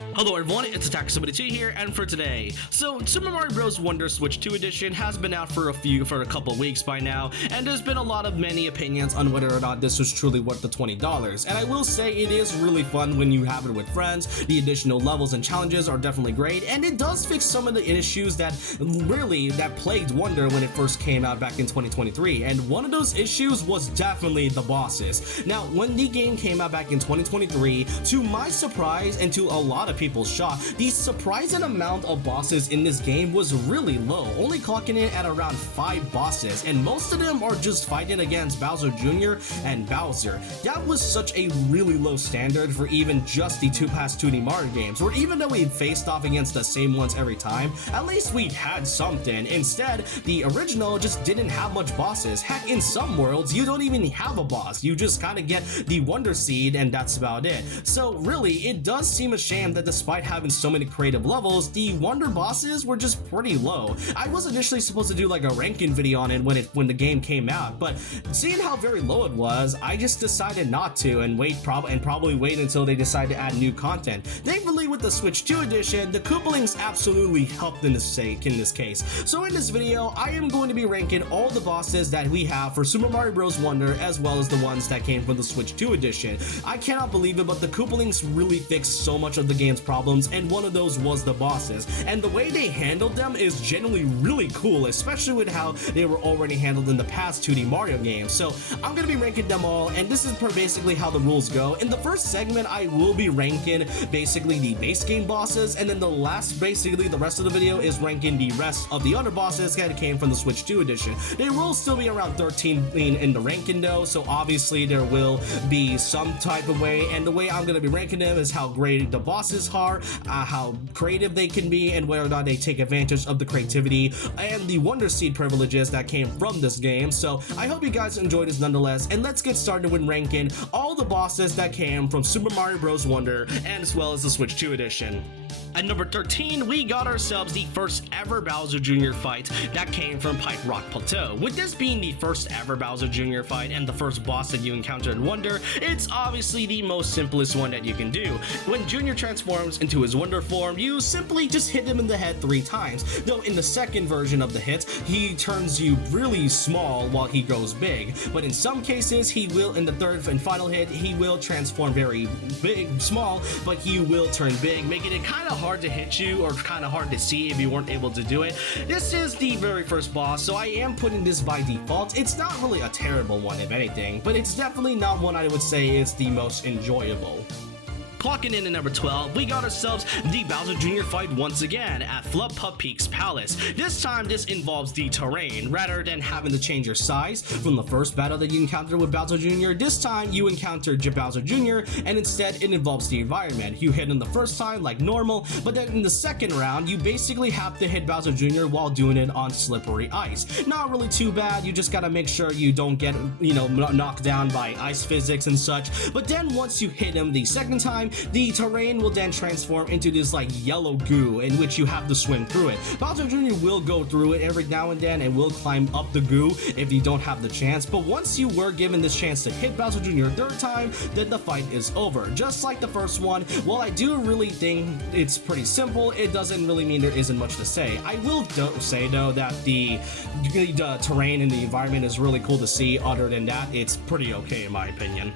Hello everyone, it's Attack72 here, and for today, Super Mario Bros. Wonder Switch 2 Edition has been out for a couple weeks by now, and there's been a lot of many opinions on whether or not this was truly worth the $20. And I will say it is really fun when you have it with friends. The additional levels and challenges are definitely great, and it does fix some of the issues that plagued Wonder when it first came out back in 2023. And one of those issues was definitely the bosses. Now, when the game came out back in 2023, to my surprise and to a lot of people's shock, the surprising amount of bosses in this game was really low, only clocking in at around 5 bosses, and most of them are just fighting against Bowser Jr. and Bowser. That was such a really low standard for even just the past 2D Mario games, where even though we faced off against the same ones every time, at least we had something. Instead, the original just didn't have much bosses. Heck, in some worlds, you don't even have a boss. You just kind of get the Wonder Seed and that's about it. So really, it does seem a shame that despite having so many creative levels, the Wonder bosses were just pretty low. I was initially supposed to do like a ranking video on it when the game came out, but seeing how very low it was, I just decided not to and probably wait until they decide to add new content. Thankfully, with the Switch 2 edition, the Koopalings absolutely helped in this case. So in this video, I am going to be ranking all the bosses that we have for Super Mario Bros. Wonder, as well as the ones that came from the Switch 2 edition. I cannot believe it, but the Koopalings really fixed so much of the game's problems, and one of those was the bosses. And the way they handled them is generally really cool, especially with how they were already handled in the past 2D Mario games. So I'm going to be ranking them all, and this is basically how the rules go. In the first segment, I will be ranking basically the base game bosses, and then the rest of the video is ranking the rest of the other bosses that came from the Switch 2 edition. They will still be around 13 in the ranking though, so obviously there will be some type of way, and the way I'm going to be ranking them is how great the bosses are, how creative they can be, and whether or not they take advantage of the creativity and the Wonder Seed privileges that came from this game. So I hope you guys enjoyed this nonetheless, and let's get started with ranking all the bosses that came from Super Mario Bros. Wonder, and as well as the Switch 2 edition. At number 13, we got ourselves the first ever Bowser Jr. fight that came from Pipe Rock Plateau. With this being the first ever Bowser Jr. fight and the first boss that you encounter in Wonder, it's obviously the most simplest one that you can do. When Jr. transforms into his Wonder form, you simply just hit him in the head 3 times. Though in the second version of the hit, he turns you really small while he grows big. But in some cases, in the third and final hit, he will transform very small, but he will turn big, making it kind of hard to hit you or kind of hard to see if you weren't able to do it. This is the very first boss, so I am putting this by default. It's not really a terrible one, if anything, but it's definitely not one I would say is the most enjoyable. Clocking in at number 12, we got ourselves the Bowser Jr. fight once again at Flubpup Peaks Palace. This time, this involves the terrain. Rather than having to change your size from the first battle that you encountered with Bowser Jr., this time you encounter Bowser Jr., and instead it involves the environment. You hit him the first time like normal, but then in the second round, you basically have to hit Bowser Jr. while doing it on slippery ice. Not really too bad, you just gotta make sure you don't get, knocked down by ice physics and such. But then once you hit him the second time, the terrain will then transform into this like yellow goo in which you have to swim through it. Bowser Jr. will go through it every now and then and will climb up the goo if you don't have the chance, but once you were given this chance to hit Bowser Jr. a third time, then the fight is over. Just like the first one, while I do really think it's pretty simple, it doesn't really mean there isn't much to say. I will say though that the terrain and the environment is really cool to see. Other than that, it's pretty okay in my opinion.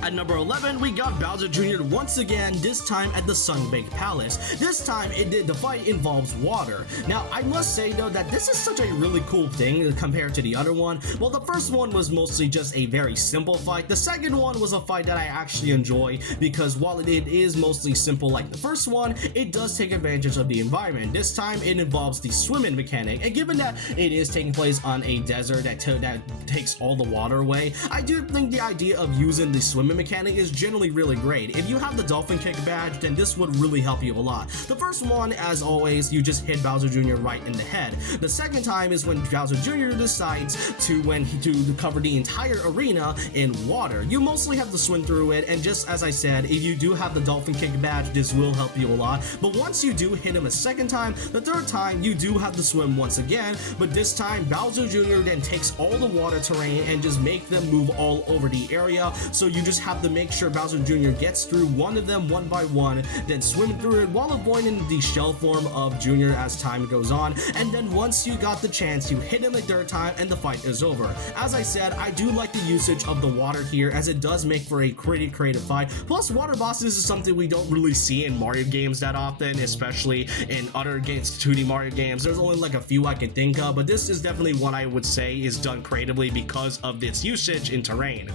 At number 11, we got Bowser Jr. once again, this time at the Sunbaked Palace. This time, the fight involves water. Now, I must say though that this is such a really cool thing compared to the other one. Well, the first one was mostly just a very simple fight. The second one was a fight that I actually enjoy because while it is mostly simple like the first one, it does take advantage of the environment. This time, it involves the swimming mechanic, and given that it is taking place on a desert that takes all the water away, I do think the idea of using the swimming mechanic is generally really great. If you have the Dolphin Kick badge, then this would really help you a lot. The first one, as always, you just hit Bowser Jr. right in the head. The second time is when Bowser Jr. decides to cover the entire arena in water. You mostly have to swim through it, and just as I said, if you do have the Dolphin Kick badge, this will help you a lot. But once you do hit him a second time, the third time, you do have to swim once again, but this time Bowser Jr. then takes all the water terrain and just make them move all over the area, so you just just have to make sure Bowser Jr. gets through one of them one by one, then swim through it while avoiding the shell form of Jr. as time goes on, and then once you got the chance, you hit him a third time and the fight is over. As I said, I do like the usage of the water here, as it does make for a pretty creative fight. Plus, water bosses is something we don't really see in Mario games that often, especially in other games, 2D Mario games. There's only like a few I can think of, but this is definitely one I would say is done creatively because of its usage in terrain.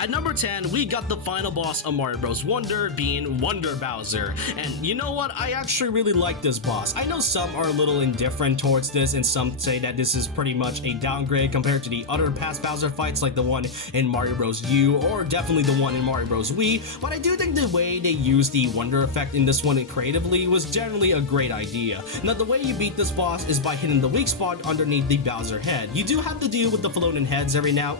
At number 10, we got the final boss of Mario Bros. Wonder, being Wonder Bowser. And you know what? I actually really like this boss. I know some are a little indifferent towards this, and some say that this is pretty much a downgrade compared to the other past Bowser fights, like the one in Mario Bros. U, or definitely the one in Mario Bros. Wii. But I do think the way they used the Wonder effect in this one creatively was generally a great idea. Now, the way you beat this boss is by hitting the weak spot underneath the Bowser head. You do have to deal with the floating hands every now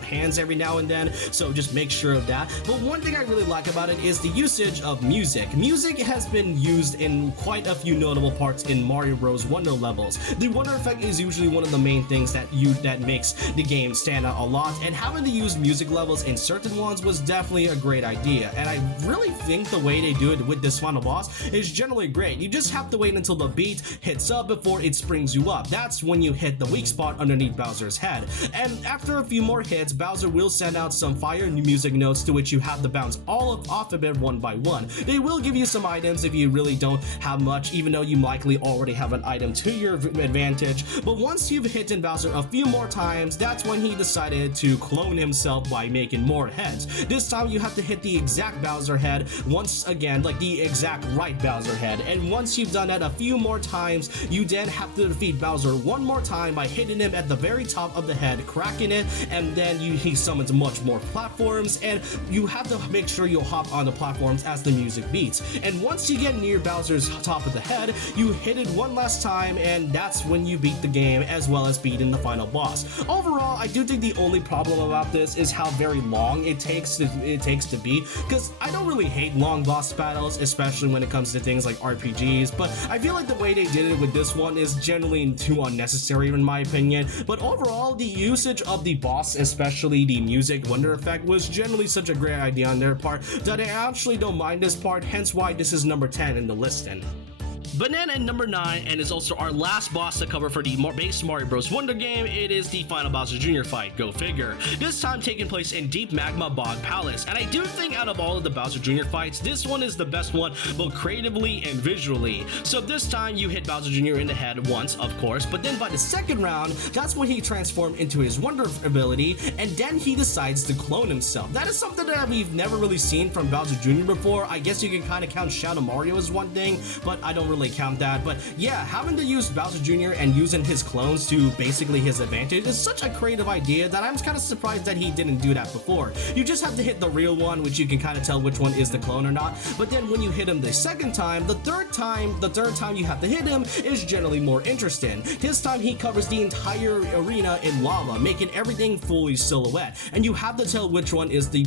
and then, so just make sure of that. But one thing I really like about it is the usage of music. Music has been used in quite a few notable parts in Mario Bros. Wonder levels. The Wonder effect is usually one of the main things that makes the game stand out a lot, and having to use music levels in certain ones was definitely a great idea, and I really think the way they do it with this final boss is generally great. You just have to wait until the beat hits up before it springs you up. That's when you hit the weak spot underneath Bowser's head, and after a few more hits, Bowser will send out some fire music notes to which you have to bounce all off of it one by one. They will give you some items if you really don't have much, even though you likely already have an item to your advantage. But once you've hit Bowser a few more times, that's when he decided to clone himself by making more heads. This time you have to hit the exact Bowser head once again, like the exact right Bowser head. And once you've done that a few more times, you then have to defeat Bowser one more time by hitting him at the very top of the head, cracking it, and then he summons much more platforms, and you have to make sure you hop on the platforms as the music beats. And once you get near Bowser's top of the head, you hit it one last time, and that's when you beat the game, as well as beating the final boss. Overall, I do think the only problem about this is how very long it takes to beat, because I don't really hate long boss battles, especially when it comes to things like RPGs, but I feel like the way they did it with this one is generally too unnecessary in my opinion. But overall, the usage of the boss, especially the music Wonder effect, was generally such a great idea on their part that I actually don't mind this part, hence why this is number 10 in the listing. Banana at number 9, and is also our last boss to cover for the base Mario Bros. Wonder game. It is the final Bowser Jr. fight, go figure. This time taking place in Deep Magma Bog Palace, and I do think out of all of the Bowser Jr. fights, this one is the best one, both creatively and visually. So this time you hit Bowser Jr. in the head once, of course, but then by the second round, that's when he transformed into his Wonder ability, and then he decides to clone himself. That is something that we've never really seen from Bowser Jr. before. I guess you can kind of count Shadow Mario as one thing, but I don't really count that. But yeah, having to use Bowser Jr. and using his clones to basically his advantage is such a creative idea that I'm kind of surprised that he didn't do that before. You just have to hit the real one, which you can kind of tell which one is the clone or not, but then when you hit him the second time, the third time you have to hit him is generally more interesting. This time he covers the entire arena in lava, making everything fully silhouette, and you have to tell which one is the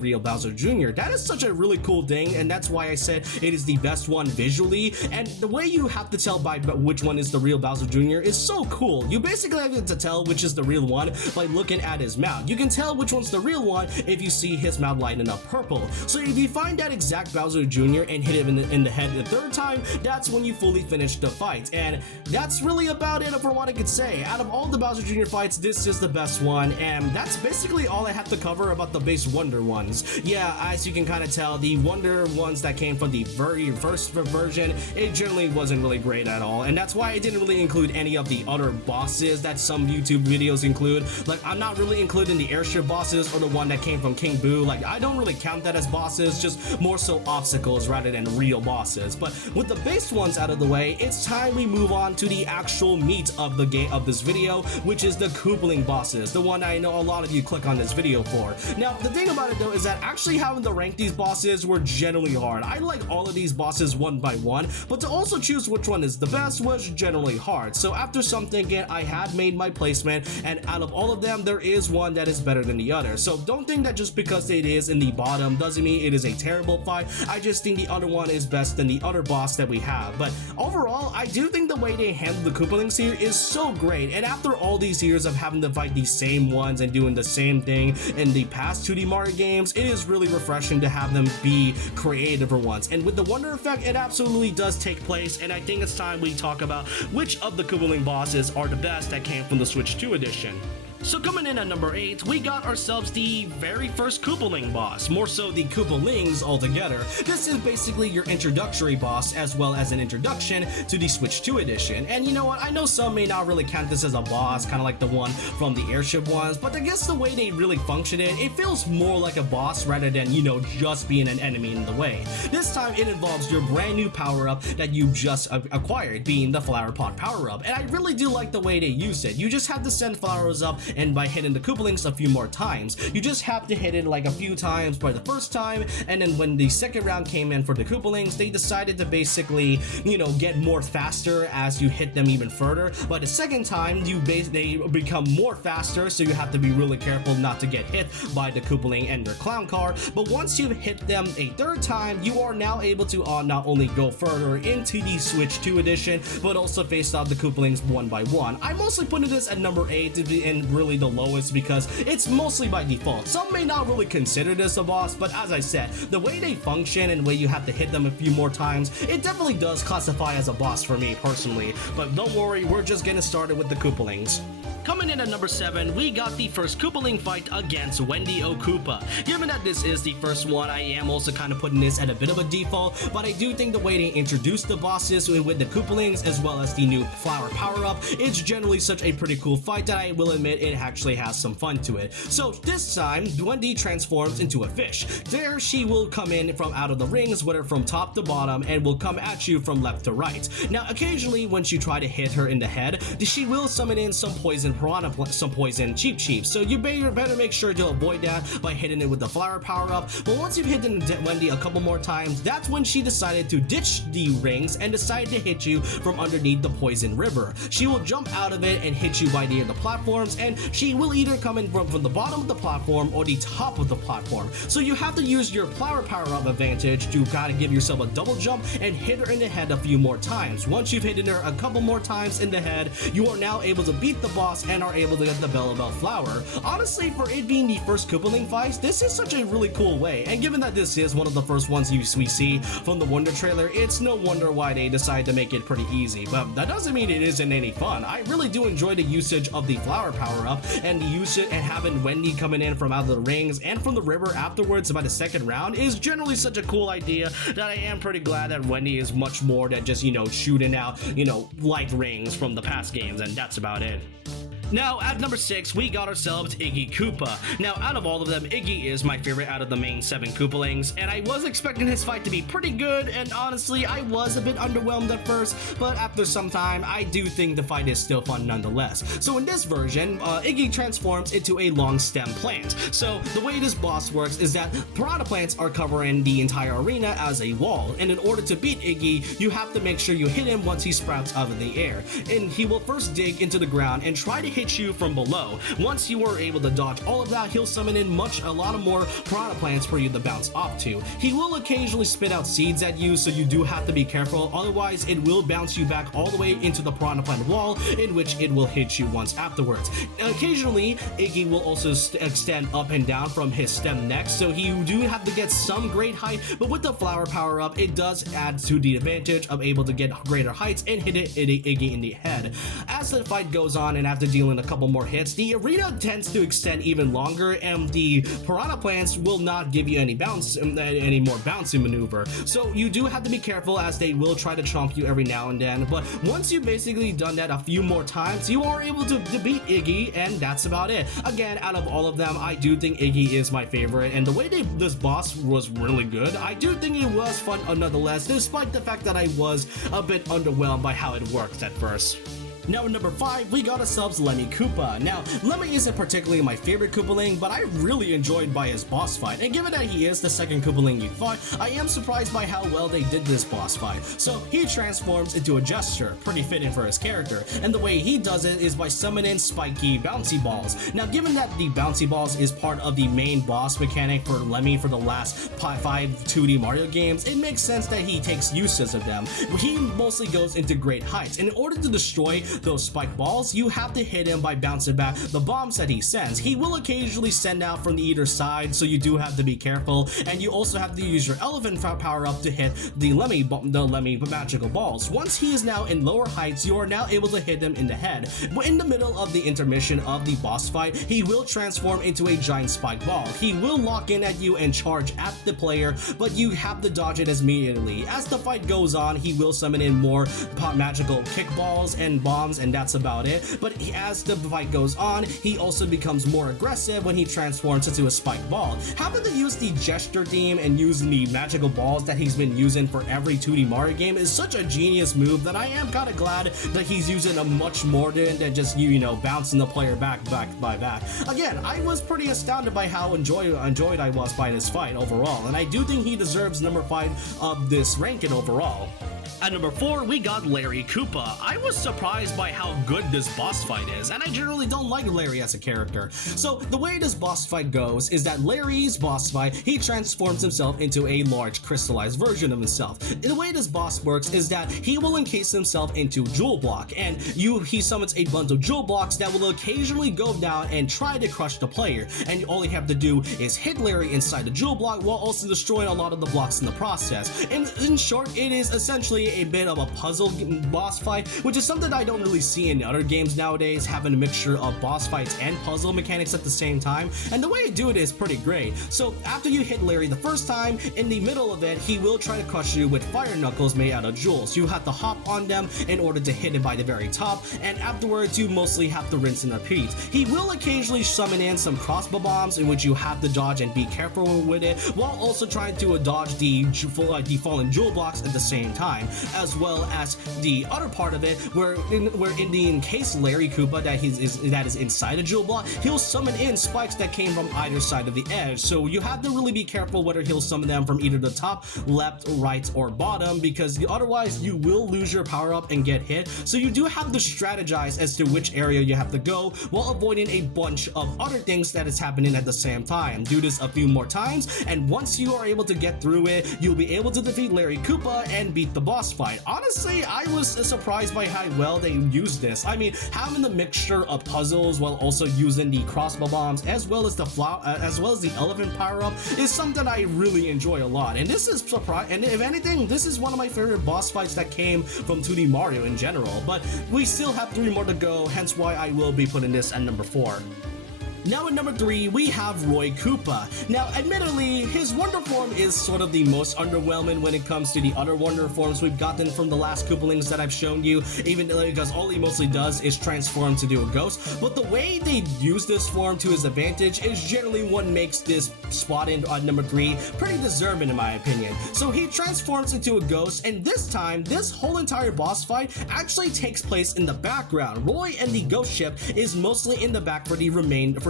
real Bowser Jr. That is such a really cool thing, and that's why I said it is the best one visually. And the way you have to tell by which one is the real Bowser Jr. is so cool. You basically have to tell which is the real one by looking at his mouth. You can tell which one's the real one if you see his mouth lighting up purple. So if you find that exact Bowser Jr. and hit him in the head the third time, that's when you fully finish the fight. And that's really about it for what I could say. Out of all the Bowser Jr. fights, this is the best one, and that's basically all I have to cover about the base Wonder ones. Yeah, as you can kind of tell, the Wonder ones that came from the very first version, it generally wasn't really great at all, and that's why I didn't really include any of the other bosses that some YouTube videos include. Like, I'm not really including the airship bosses or the one that came from King Boo. Like, I don't really count that as bosses, just more so obstacles rather than real bosses. But with the base ones out of the way, it's time we move on to the actual meat of the game of this video, which is the Koopaling bosses, the one I know a lot of you click on this video for. Now, the thing about it though is that actually having to rank these bosses were generally hard. I like all of these bosses one by one, but to also choose which one is the best was generally hard. So after some thinking, I had made my placement, and out of all of them, there is one that is better than the other. So don't think that just because it is in the bottom doesn't mean it is a terrible fight. I just think the other one is best than the other boss that we have. But overall, I do think the way they handle the Koopalings here is so great, and after all these years of having to fight these same ones and doing the same thing in the past 2D Mario games, it is really refreshing to have them be creative for once. And with the Wonder Effect, it absolutely does take place, and I think it's time we talk about which of the Koopaling bosses are the best that came from the Switch 2 edition. So coming in at number 8, we got ourselves the very first Koopaling boss, more so the Koopalings altogether. This is basically your introductory boss as well as an introduction to the Switch 2 edition. And you know what, I know some may not really count this as a boss, kind of like the one from the airship ones, but I guess the way they really function it feels more like a boss rather than, you know, just being an enemy in the way. This time it involves your brand new power-up that you just acquired, being the Flower Pot power-up, and I really do like the way they use it. You just have to send flowers up, and by hitting the Koopalings a few more times. You just have to hit it like a few times by the first time, and then when the second round came in for the Koopalings, they decided to basically, you know, get more faster as you hit them even further. But the second time, they become more faster, so you have to be really careful not to get hit by the Koopaling and their clown car. But once you hit them a third time, you are now able to not only go further into the Switch 2 edition, but also face off the Koopalings one by one. I'm mostly putting this at number 8 to be in really the lowest because it's mostly by default. Some may not really consider this a boss, but as I said, the way they function and the way you have to hit them a few more times, it definitely does classify as a boss for me personally. But don't worry, we're just getting started with the Koopalings. Coming in at number 7, we got the first Koopaling fight against Wendy O. Koopa. Given that this is the first one, I am also kind of putting this at a bit of a default, but I do think the way they introduce the bosses with the Koopalings as well as the new flower power-up, it's generally such a pretty cool fight that I will admit it actually has some fun to it. So this time, Wendy transforms into a fish. There, she will come in from out of the rings, whether from top to bottom, and will come at you from left to right. Now, occasionally, once you try to hit her in the head, she will summon in some poison piranha, some poison Cheep, so you better make sure to avoid that by hitting it with the flower power-up. But once you've hit Wendy a couple more times, that's when she decided to ditch the rings and decided to hit you from underneath the poison river. She will jump out of it and hit you by the platforms, and she will either come in from the bottom of the platform or the top of the platform. So you have to use your flower power-up advantage to kind of give yourself a double jump and hit her in the head a few more times. Once you've hit her a couple more times in the head, you are now able to beat the boss and are able to get the Bellabelle flower. Honestly, for it being the first Koopaling fight, this is such a really cool way, and given that this is one of the first ones we see from the Wonder trailer, it's no wonder why they decided to make it pretty easy. But that doesn't mean it isn't any fun. I really do enjoy the usage of the flower power-up and the usage and having Wendy coming in from out of the rings and from the river afterwards by the second round is generally such a cool idea that I am pretty glad that Wendy is much more than just, you know, shooting out, you know, light rings from the past games, and that's about it. Now, at number 6, we got ourselves Iggy Koopa. Now, out of all of them, Iggy is my favorite out of the main 7 Koopalings, and I was expecting his fight to be pretty good, and honestly, I was a bit underwhelmed at first, but after some time, I do think the fight is still fun nonetheless. So in this version, Iggy transforms into a long stem plant. So the way this boss works is that piranha plants are covering the entire arena as a wall, and in order to beat Iggy, you have to make sure you hit him once he sprouts out of the air. And he will first dig into the ground and try to hit you from below. Once you are able to dodge all of that, he'll summon in a lot of more piranha plants for you to bounce off to. He will occasionally spit out seeds at you, so you do have to be careful, otherwise it will bounce you back all the way into the piranha plant wall, in which it will hit you once afterwards. Occasionally, Iggy will also extend up and down from his stem next, so you do have to get some great height, but with the flower power up, it does add to the advantage of able to get greater heights and hit Iggy in the head. As the fight goes on and after dealing a couple more hits, the arena tends to extend even longer, and the piranha plants will not give you any more bouncing maneuver. So you do have to be careful, as they will try to chomp you every now and then. But once you've basically done that a few more times, you are able to beat Iggy, and that's about it. Again, out of all of them, I do think Iggy is my favorite, and the way this boss was really good. I do think it was fun nonetheless, despite the fact that I was a bit underwhelmed by how it worked at first. Now at number 5, we got ourselves Lemmy Koopa. Now, Lemmy isn't particularly my favorite Koopaling, but I really enjoyed by his boss fight, and given that he is the second Koopaling you fought, I am surprised by how well they did this boss fight. So he transforms into a Jester, pretty fitting for his character, and the way he does it is by summoning spiky bouncy balls. Now given that the bouncy balls is part of the main boss mechanic for Lemmy for the last 5 2D Mario games, it makes sense that he takes uses of them. He mostly goes into great heights, and in order to destroy those spike balls, you have to hit him by bouncing back the bombs that he sends. He will occasionally send out from either side, so you do have to be careful, and you also have to use your elephant power up to hit the Lemmy magical balls. Once he is now in lower heights, you are now able to hit him in the head. But in the middle of the intermission of the boss fight, he will transform into a giant spike ball. He will lock in at you and charge at the player, but you have to dodge it immediately. As the fight goes on, he will summon in more magical kickballs and bombs, and that's about it. But as the fight goes on, he also becomes more aggressive when he transforms into a spike ball. Having to use the gesture theme and using the magical balls that he's been using for every 2D Mario game is such a genius move that I am kind of glad that he's using a much more than just you know bouncing the player back by back. Again, I was pretty astounded by how enjoyed I was by this fight overall, and I do think he deserves number 5 of this ranking overall. At number 4, we got Larry Koopa. I was surprised by how good this boss fight is, and I generally don't like Larry as a character. So the way this boss fight goes is that Larry's boss fight, he transforms himself into a large crystallized version of himself. The way this boss works is that he will encase himself into Jewel Block, and he summons a bunch of Jewel Blocks that will occasionally go down and try to crush the player, and all you have to do is hit Larry inside the Jewel Block while also destroying a lot of the blocks in the process. In short, it is essentially a bit of a puzzle boss fight, which is something I don't really see in other games nowadays, having a mixture of boss fights and puzzle mechanics at the same time, and the way you do it is pretty great. So after you hit Larry the first time, in the middle of it, he will try to crush you with fire knuckles made out of jewels. You have to hop on them in order to hit him by the very top, and afterwards you mostly have to rinse and repeat. He will occasionally summon in some crossbow bombs in which you have to dodge and be careful with it, while also trying to dodge the fallen jewel blocks at the same time, as well as the other part of it where in the encased Larry Koopa that is inside a jewel block, he'll summon in spikes that came from either side of the edge. So you have to really be careful whether he'll summon them from either the top, left, right, or bottom, because otherwise you will lose your power up and get hit. So you do have to strategize as to which area you have to go while avoiding a bunch of other things that is happening at the same time. Do this a few more times, and once you are able to get through it, you'll be able to defeat Larry Koopa and beat the boss fight. Honestly, I was surprised by how well they used this. I mean, having the mixture of puzzles while also using the crossbow bombs as well as the elephant power up is something I really enjoy a lot. And this is and if anything, this is one of my favorite boss fights that came from 2D Mario in general. But we still have 3 more to go, hence why I will be putting this at number 4. Now at number 3, we have Roy Koopa. Now, admittedly, his Wonder Form is sort of the most underwhelming when it comes to the other Wonder Forms we've gotten from the last Koopalings that I've shown you, even because all he mostly does is transform to do a ghost. But the way they use this form to his advantage is generally what makes this spot in on number 3 pretty deserving in my opinion. So he transforms into a ghost, and this time, this whole entire boss fight actually takes place in the background. Roy and the ghost ship is mostly in the back for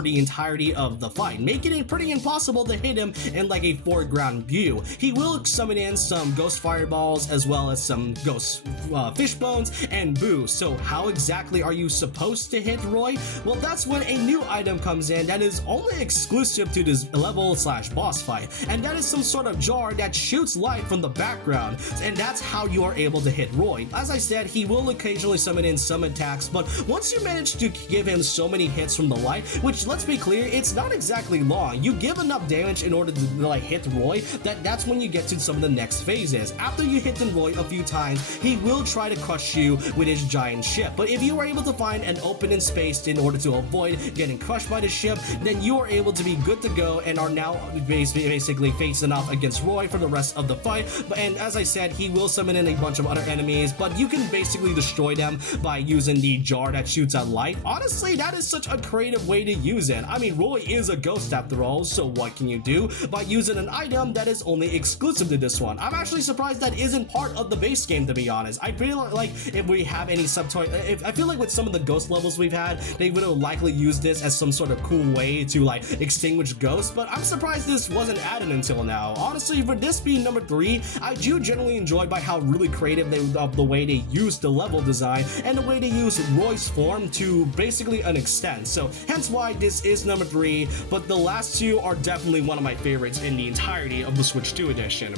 the entirety of the fight, making it pretty impossible to hit him in like a foreground view. He will summon in some ghost fireballs as well as some ghost fish bones and boost. So how exactly are you supposed to hit Roy? Well, that's when a new item comes in that is only exclusive to this level/boss fight, and that is some sort of jar that shoots light from the background, and that's how you are able to hit Roy. As I said, he will occasionally summon in some attacks, but once you manage to give him so many hits from the light, which let's be clear, it's not exactly long. You give enough damage in order to like hit Roy, that's when you get to some of the next phases. After you hit Roy a few times, he will try to crush you with his giant ship. But if you are able to find an opening space in order to avoid getting crushed by the ship, then you are able to be good to go and are now basically facing off against Roy for the rest of the fight. And as I said, he will summon in a bunch of other enemies, but you can basically destroy them by using the jar that shoots out light. Honestly, that is such a creative way to use use it. I mean, Roy is a ghost after all, so what can you do by using an item that is only exclusive to this one? I'm actually surprised that isn't part of the base game, to be honest. I feel like if we have any I feel like with some of the ghost levels we've had, they would have likely used this as some sort of cool way to like extinguish ghosts, but I'm surprised this wasn't added until now. Honestly, for this being number 3, I do generally enjoy by how really creative the way they use the level design and the way they use Roy's form to basically an extent. So hence why this is number 3, but the last 2 are definitely one of my favorites in the entirety of the Switch 2 edition.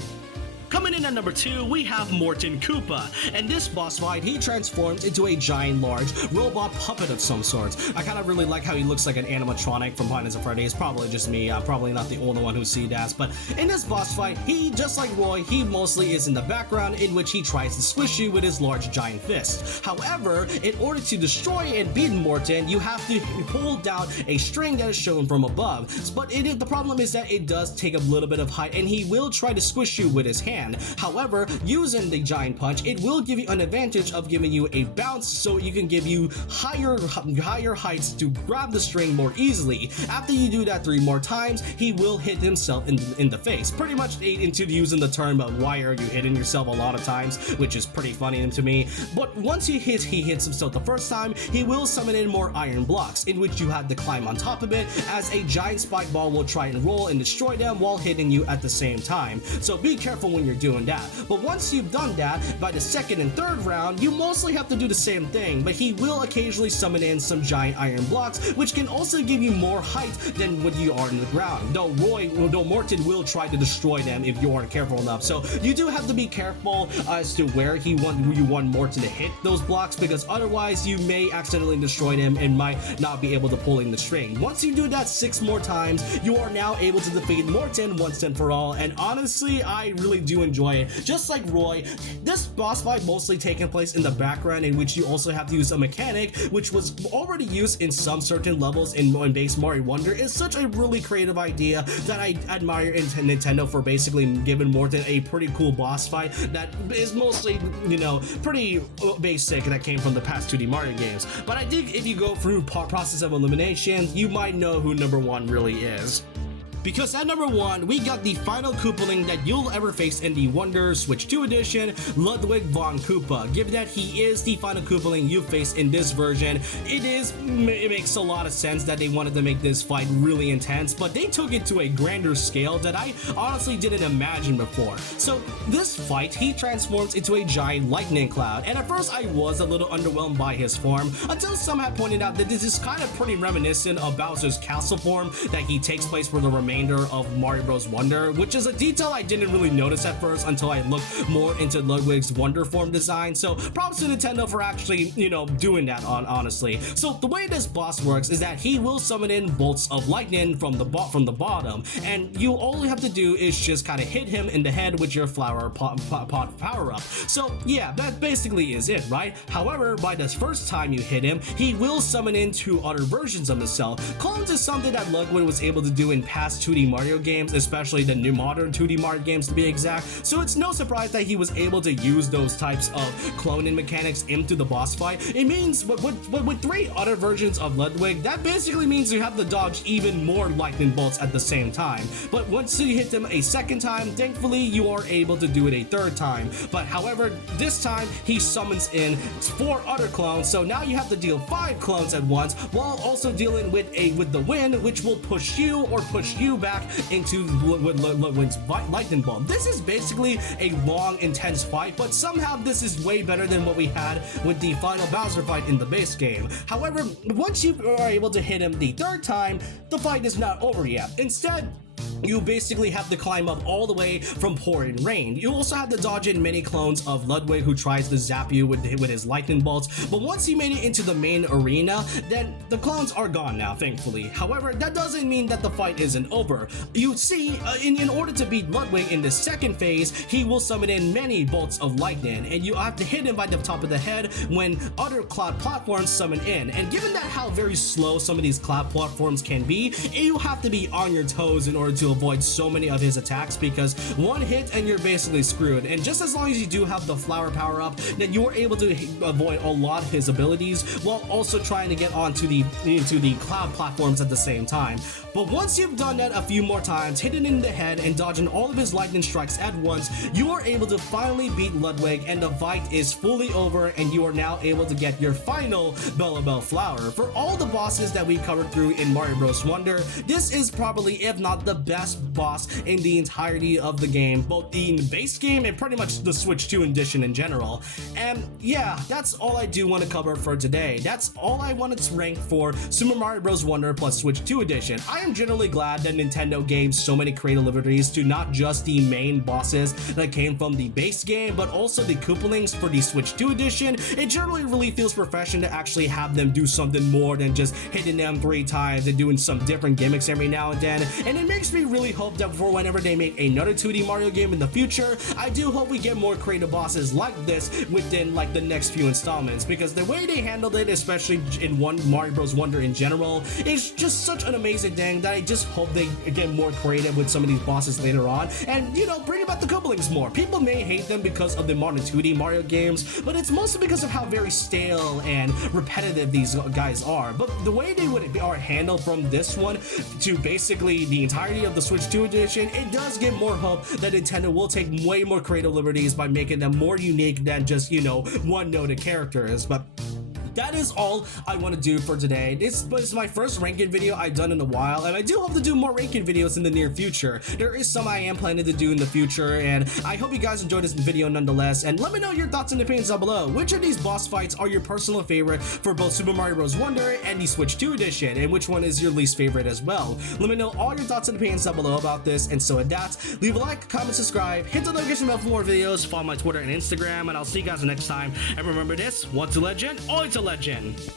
Coming in at number 2, we have Morton Koopa, and this boss fight, he transforms into a giant, large robot puppet of some sort. I kind of really like how he looks like an animatronic from Five Nights at Freddy's. Probably just me, probably not the only one who sees that, but in this boss fight, he, just like Roy, he mostly is in the background in which he tries to squish you with his large giant fist. However, in order to destroy and beat Morton, you have to pull down a string that is shown from above, but the problem is that it does take a little bit of height, and he will try to squish you with his hand. However, using the giant punch, it will give you an advantage of giving you a bounce, so you can give you higher heights to grab the string more easily. After you do that 3 more times, he will hit himself in the face. Pretty much into using the term of why are you hitting yourself a lot of times, which is pretty funny to me. But once he hits himself the first time, he will summon in more iron blocks, in which you have to climb on top of it, as a giant spike ball will try and roll and destroy them while hitting you at the same time. So be careful when you're doing that. But once you've done that, by the second and third round, you mostly have to do the same thing, but he will occasionally summon in some giant iron blocks, which can also give you more height than when you are in the ground, though Morton will try to destroy them if you aren't careful enough. So you do have to be careful as to where you want Morton to hit those blocks, because otherwise you may accidentally destroy them and might not be able to pull in the string. Once you do that 6 more times, you are now able to defeat Morton once and for all, and honestly, I really do enjoy it. Just like Roy, this boss fight mostly taking place in the background, in which you also have to use a mechanic which was already used in some certain levels in base Mario Wonder, is such a really creative idea that I admire Nintendo for basically giving Morton a pretty cool boss fight that is mostly, you know, pretty basic, that came from the past 2D Mario games. But I think if you go through process of elimination, you might know who number 1 really is. Because at number 1, we got the final Koopaling that you'll ever face in the Wonder Switch 2 edition, Ludwig von Koopa. Given that he is the final Koopaling you face in this version, it makes a lot of sense that they wanted to make this fight really intense, but they took it to a grander scale that I honestly didn't imagine before. So this fight, he transforms into a giant lightning cloud, and at first I was a little underwhelmed by his form, until some had pointed out that this is kind of pretty reminiscent of Bowser's castle form that he takes place for the remainder of Mario Bros. Wonder, which is a detail I didn't really notice at first until I looked more into Ludwig's Wonder form design. So props to Nintendo for actually, you know, doing that honestly. So the way this boss works is that he will summon in bolts of lightning from the bottom, and you all you have to do is just kind of hit him in the head with your flower pot power up. So yeah, that basically is it, right? However, by the first time you hit him, he will summon in 2 other versions of himself. Clones is something that Ludwig was able to do in past 2D Mario games, especially the new modern 2D Mario games to be exact, so it's no surprise that he was able to use those types of cloning mechanics into the boss fight. It means with 3 other versions of Ludwig, that basically means you have to dodge even more lightning bolts at the same time. But once you hit them a second time, thankfully you are able to do it a third time. But however, this time he summons in 4 other clones, so now you have to deal 5 clones at once, while also dealing with the wind, which will push you back into Ludwig's lightning bolt. This is basically a long, intense fight, but somehow this is way better than what we had with the final Bowser fight in the base game. However, once you are able to hit him the 3rd time, the fight is not over yet. Instead, you basically have to climb up all the way from pouring rain. You also have to dodge in many clones of Ludwig who tries to zap you with his lightning bolts, but once you made it into the main arena, then the clones are gone now, thankfully. However, that doesn't mean that the fight isn't over. You see, in order to beat Ludwig in the 2nd phase, he will summon in many bolts of lightning, and you have to hit him by the top of the head when other cloud platforms summon in. And given that how very slow some of these cloud platforms can be, you have to be on your toes in order order to avoid so many of his attacks, because one hit and you're basically screwed. And just as long as you do have the flower power up, then you are able to avoid a lot of his abilities while also trying to get onto the cloud platforms at the same time. But once you've done that a few more times, hitting in the head and dodging all of his lightning strikes at once, you are able to finally beat Ludwig, and the fight is fully over, and you are now able to get your final Belobel flower. For all the bosses that we covered through in Mario Bros. Wonder, this is probably, if not the best boss in the entirety of the game, both in the base game and pretty much the Switch 2 edition in general. And yeah, that's all I do want to cover for today. That's all I wanted to rank for Super Mario Bros. Wonder plus Switch 2 edition. I am generally glad that Nintendo gave so many creative liberties to not just the main bosses that came from the base game, but also the Koopalings for the Switch 2 edition. It generally really feels refreshing to actually have them do something more than just hitting them 3 times and doing some different gimmicks every now and then. And it makes me really hope that for whenever they make another 2D Mario game in the future, I do hope we get more creative bosses like this within like the next few installments, because the way they handled it, especially in Mario Bros. Wonder in general, is just such an amazing thing that I just hope they get more creative with some of these bosses later on, and you know, bring about the Koopalings more. People may hate them because of the modern 2D Mario games, but it's mostly because of how very stale and repetitive these guys are. But the way they are handled from this one to basically the entirety of the Switch 2 edition, it does give more hope that Nintendo will take way more creative liberties by making them more unique than just, you know, one-noted characters. But that is all I want to do for today. This was my first ranking video I've done in a while, and I do hope to do more ranking videos in the near future. There is some I am planning to do in the future, and I hope you guys enjoyed this video nonetheless. And let me know your thoughts and opinions down below. Which of these boss fights are your personal favorite for both Super Mario Bros. Wonder and the Switch 2 edition, and which one is your least favorite as well? Let me know all your thoughts and opinions down below about this. And so with that, leave a like, comment, subscribe, hit the notification bell for more videos, follow my Twitter and Instagram, and I'll see you guys next time. And remember this, once a legend, always a legend.